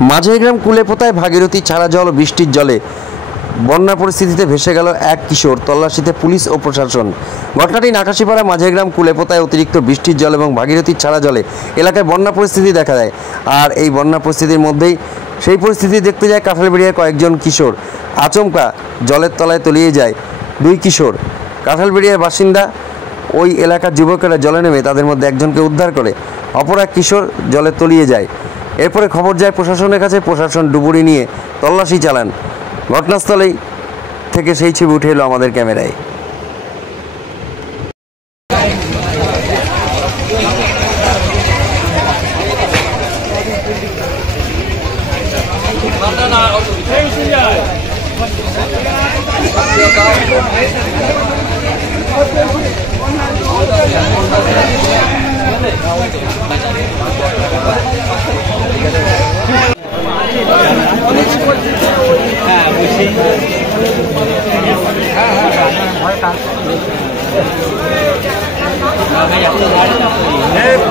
মাঝেরগ্রাম কুলেপোতায় ভাগীরথী ছাড়া জল ও বৃষ্টির জলে বন্যা পরিস্থিতিতে ভেসে গেল এক কিশোর, তল্লাশিতে পুলিশ ও প্রশাসন। ঘটনাটি নাকাশিপাড়া মাঝেরগ্রাম কুলেপোতায় অতিরিক্ত বৃষ্টির জল এবং ভাগীরথীর ছাড়া জলে এলাকায় বন্যা পরিস্থিতি দেখা দেয়। আর এই বন্যা পরিস্থিতির মধ্যেই সেই পরিস্থিতি দেখতে যায় কাঁঠালবেড়িয়ার কয়েকজন কিশোর। আচমকা জলের তলায় তলিয়ে যায় দুই কিশোর। কাঁঠালবেড়িয়ার বাসিন্দা ওই এলাকার যুবকেরা জলে নেমে তাদের মধ্যে একজনকে উদ্ধার করে, অপর এক কিশোর জলে তলিয়ে যায়। এরপরে খবর যায় প্রশাসনের কাছে। প্রশাসন ডুবুরি নিয়ে তল্লাশি চালান। ঘটনাস্থলেই থেকে সেই ছবি উঠে এলো আমাদের ক্যামেরায়।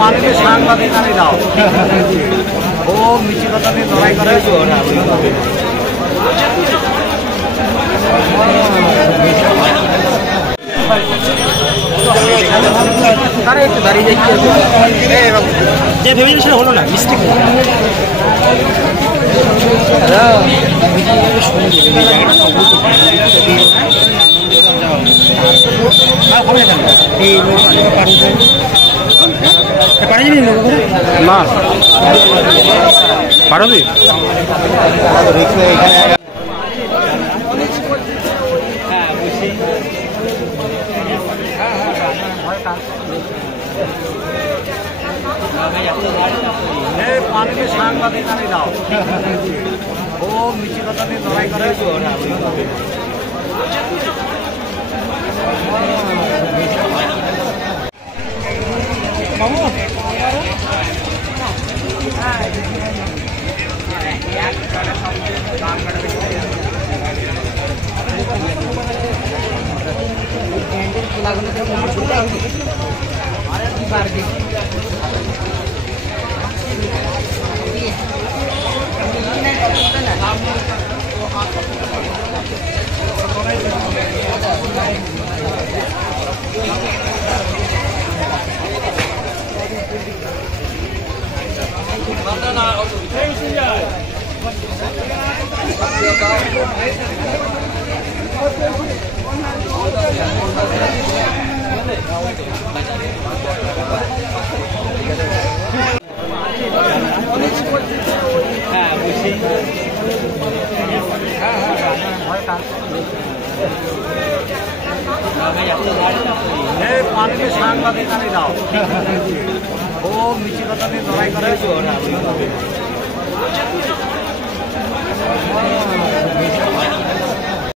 पानी में सांबादिक नहीं दाओ वो मिची কথা নিয়ে লড়াই করে আরে একটু দাঁড়িয়ে যাই যে ভেবেছিস সেটা হলো না, মিস্টেক না পারবি पानी में सांबादिक नहीं दाओ वो मिची কথা নিয়ে লড়াই করে पानी में सांबादिक नहीं दाओ वो मिची কথা নিয়ে লড়াই করে